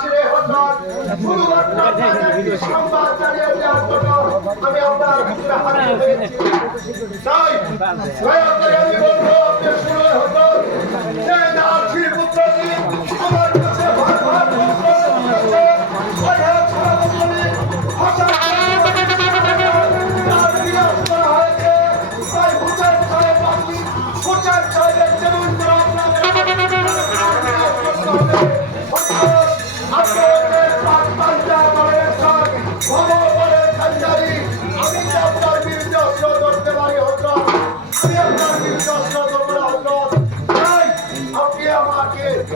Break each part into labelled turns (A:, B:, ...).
A: ছিঁড়ে হঠাৎ তাই আমি বলব শুনে হতো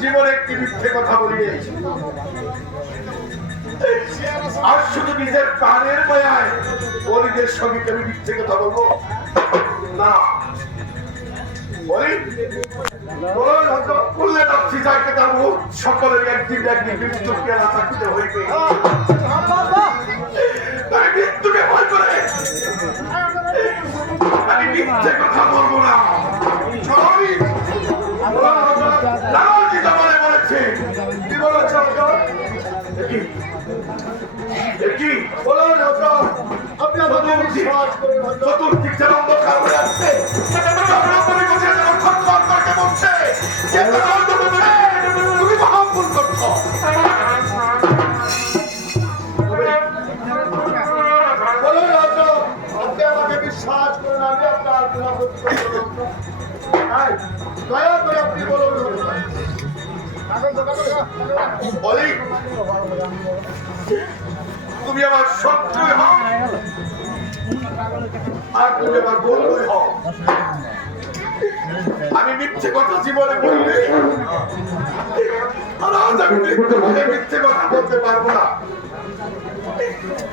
B: জীবনে একটি মিথ্যে কথা বলিয়ে আর শুধু নিজের প্রাণের মায়ায় সঙ্গে আমি মিথ্যে কথা বলব? না। সকলের একদিন একদিন মৃত্যু পেলা চাকরিতে হইবে। মিথ্যে কথা বলব না। সবাই লালজি জমানে বলেছে।
A: কি বলেছে
B: কি কি
A: আপনি আমাদের বিশ্বাস করুন
B: তুমি আমার শত্রুই হও। আর তুমি আমার বন্ধুই হও। আমি মিথ্যে কথা জীবনে বললে মিথ্যে কথা বলতে পারব না।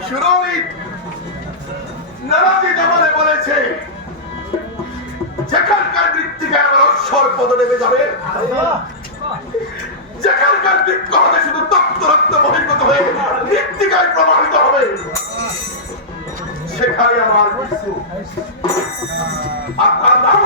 B: শুরুই নারাজি জমানে বলেছে পদ নেমে যাবে। যেখানকার বৃক্ষ হবে শুধু তপ্ত রক্ত বহির্গত হয়ে মৃত্তিকায় প্রবাহিত হবে। সেখানে আমার মৃত্যু। আর তার নাম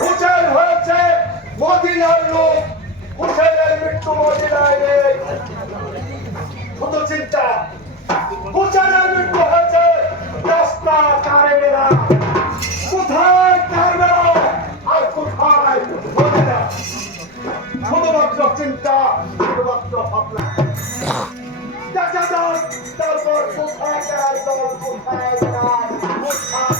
A: হুসেন হয়েছে মদিনার লোক হুসেনের মৃত্যু মদিনায় নেই। তারপর যায় দল কোথায় কোথায়